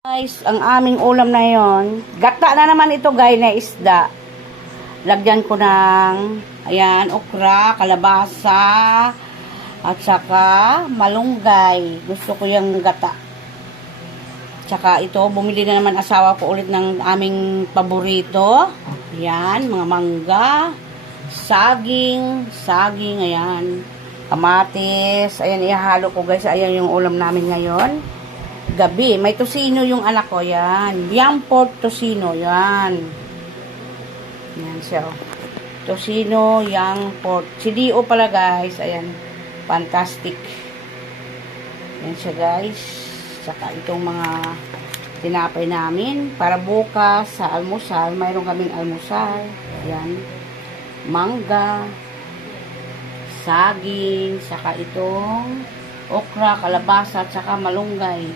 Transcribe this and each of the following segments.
Guys, ang aming ulam na yon, gata na naman ito guys na isda. Lagyan ko ng, ayan, okra, kalabasa, at saka malunggay. Gusto ko yung gata. Tsaka ito, bumili na naman asawa ko ulit ng aming paborito. Ayan, mga mangga, saging, ayan, kamatis. Ayan, ihalo ko guys. Ayan yung ulam namin ngayon. Gabi. May tosino yung anak ko. Yan. Yang pork tosino. Yan. Yan siya. Tosino, yang pork. Si Dio pala guys. Ayan. Fantastic. Yan siya guys. Saka itong mga tinapay namin. Para bukas sa almusal. Mayroon kaming almusal. Yan. Mangga. Saging. Saka itong okra, kalabasa, at saka malunggay.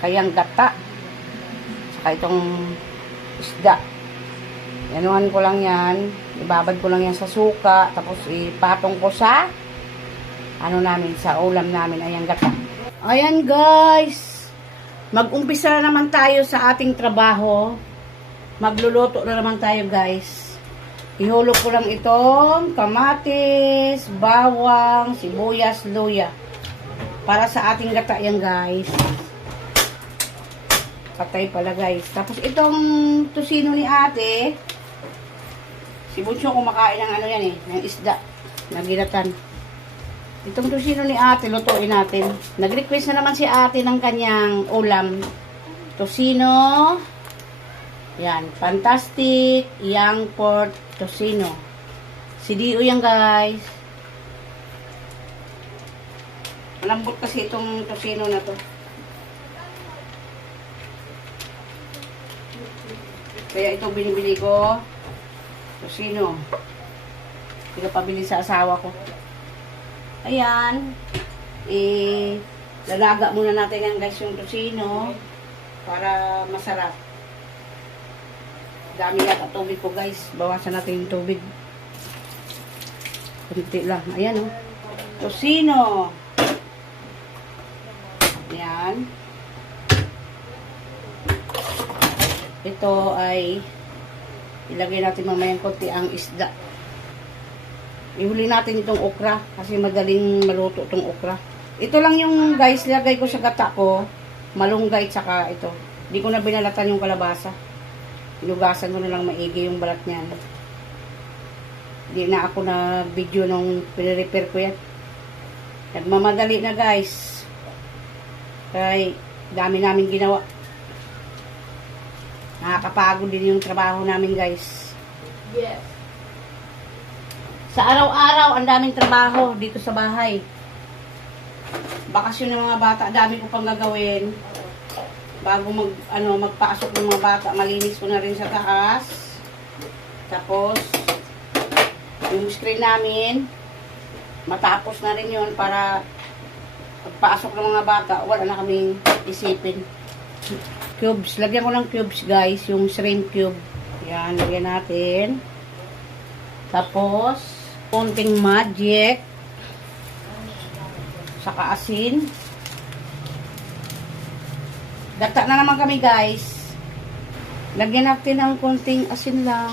Kayang gata. Saka itong isda. Yanuhan ko lang yan. Ibabad ko lang yan sa suka. Tapos ipatong ko sa namin, sa ulam namin. Ayan gata. Ayan guys. Mag-umpisa na naman tayo sa ating trabaho. Magluluto na naman tayo guys. Ihulog ko lang itong kamatis, bawang, sibuyas, luya. Para sa ating gata yan guys. Patay pala guys. Tapos itong tosino ni ate, si Bunso kumakain ng yan ng isda, na ginatan. Itong tosino ni ate, lutuin natin. Nag-request na naman si ate ng kanyang ulam. Tosino, yan, fantastic, yang pork tosino. Si Dio yan guys. Malambot kasi itong tosino na to. Kaya ito binibili ko. Tosino. Pinapabili sa asawa ko. Ayan. Lalaga muna natin yan guys yung tosino. Para masarap. Dami yata tubig ko guys. Bawasan natin yung tubig. Kunti lang. Ayan oh. Tosino. Ayan. Ito ay ilagay natin mamaya konti ang isda. Ihuli natin itong okra kasi madaling maluto itong okra. Ito lang yung guys, lagay ko sa gata ko. Malunggay tsaka ito. Hindi ko na binalatan yung kalabasa. Inugasan ko na lang maigi yung balat niyan. Hindi na ako na video nung pinrepair ko yan. Nagmamadali na guys. Kaya dami namin ginawa. Nakakapagod din yung trabaho namin guys. Yes. Sa araw-araw, ang daming trabaho dito sa bahay. Bakasyon ng mga bata, dami ko pang gagawin. Bago magpasok ng mga bata, malinis ko na rin sa taas. Tapos, yung screen namin, matapos na rin yun para pagpasok ng mga bata, wala na kaming isipin. Cubes. Lagyan ko ng cubes guys. Yung shrimp cube. Yan. Lagyan natin. Tapos, konting magic. Saka asin. Gata na naman kami guys. Lagyan natin ng konting asin lang.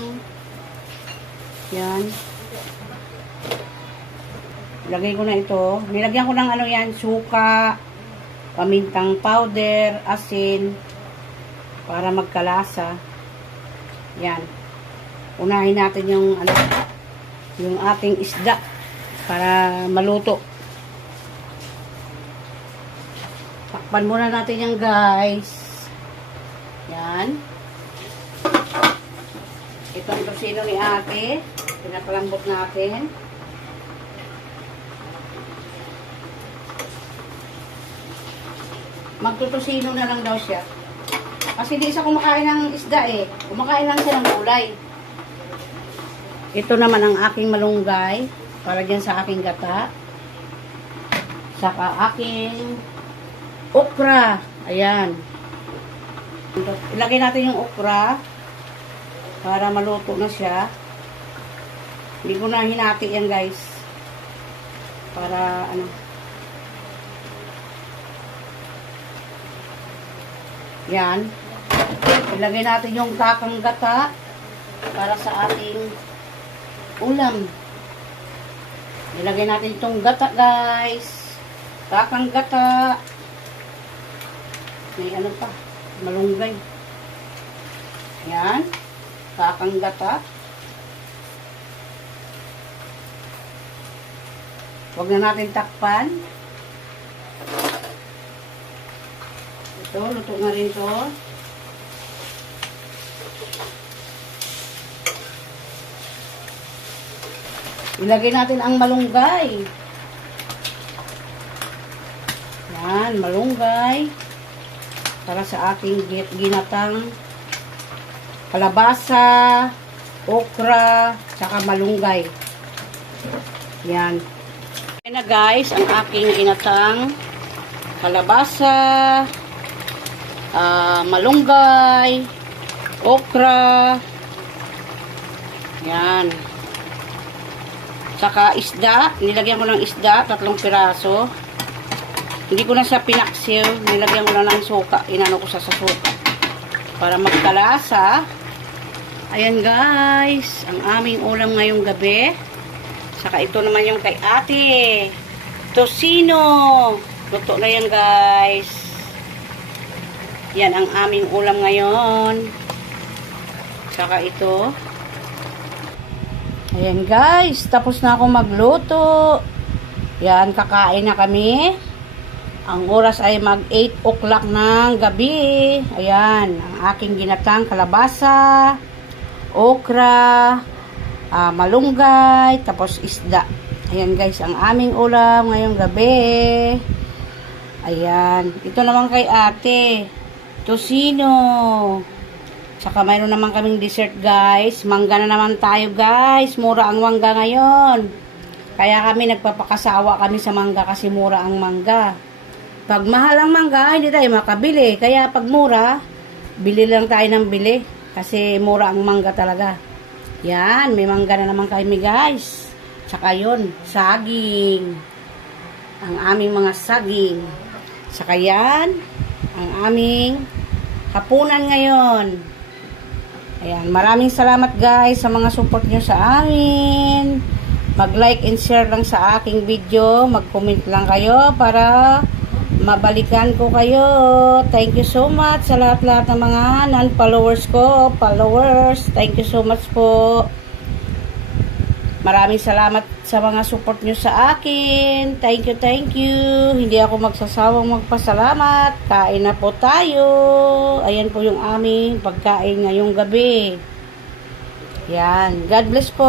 Yan. Lagay ko na ito. Nilagyan ko ng suka, pamintang powder, asin, para magkalasa. Yan. Unahin natin yung yung ating isda para maluto. Takpan muna natin yan guys. Yan. Itong tosino ni ate, pinapalambot natin. Magtutosino na lang daw siya. Kasi di siya kumakain ng isda Kumakain lang siya ng gulay. Ito naman ang aking malunggay. Para dyan sa aking gata. Saka aking okra. Ayan. Ilagay natin yung okra. Para maluto na siya. Hindi ko na hinati yan guys. Para Yan. Ilagay natin yung kakang gata para sa ating ulam. Ilagay natin itong gata, guys. Kakang gata. May ano pa, malunggay. Yan. Kakang gata. Huwag na natin takpan. Ito, luto na rin to. Ilagay natin ang malunggay. Yan, malunggay. Para sa ating ginatang kalabasa, okra, saka malunggay. Yan. Yan na guys, ang aking ginatang kalabasa, malunggay, okra, yan. Saka isda, nilagyan ko ng isda, 3 piraso. Hindi ko na siya pinaksil, nilagyan ko na ng suka, inano ko sa suka. Para magkalasa. Ayan guys, ang aming ulam ngayong gabi. Saka ito naman yung kay ate. Tocino. Luto na yan guys. Yan ang aming ulam ngayon. Saka ito. Ayan guys, tapos na ako magluto. Yan, kakain na kami. Ang oras ay mag 8 o'clock ng gabi. Ayan, ang aking ginatang kalabasa, okra, malunggay, tapos isda. Ayan guys, ang aming ulam ngayong gabi. Ayan, ito naman kay ate. Tocino. Saka mayroon naman kaming dessert guys. Mangga na naman tayo guys. Mura ang mangga ngayon. Kaya kami nagpapakasawa kami sa mangga kasi mura ang mangga. Pag mahal ang mangga, hindi tayo makabili. Kaya pag mura, bili lang tayo ng bili. Kasi mura ang mangga talaga. Yan, may mangga na naman kami guys. Saka yun, saging. Ang aming mga saging. Saka yan, ang aming hapunan ngayon. Ayan, maraming salamat guys sa mga support nyo sa amin. Mag-like and share lang sa aking video. Mag-comment lang kayo para mabalikan ko kayo. Thank you so much sa lahat-lahat ng mga non-followers ko. Followers, thank you so much po. Maraming salamat sa mga support nyo sa akin. Thank you, thank you. Hindi ako magsasawang magpasalamat. Kain na po tayo. Ayan po yung aming pagkain ngayong gabi. Yan. God bless po.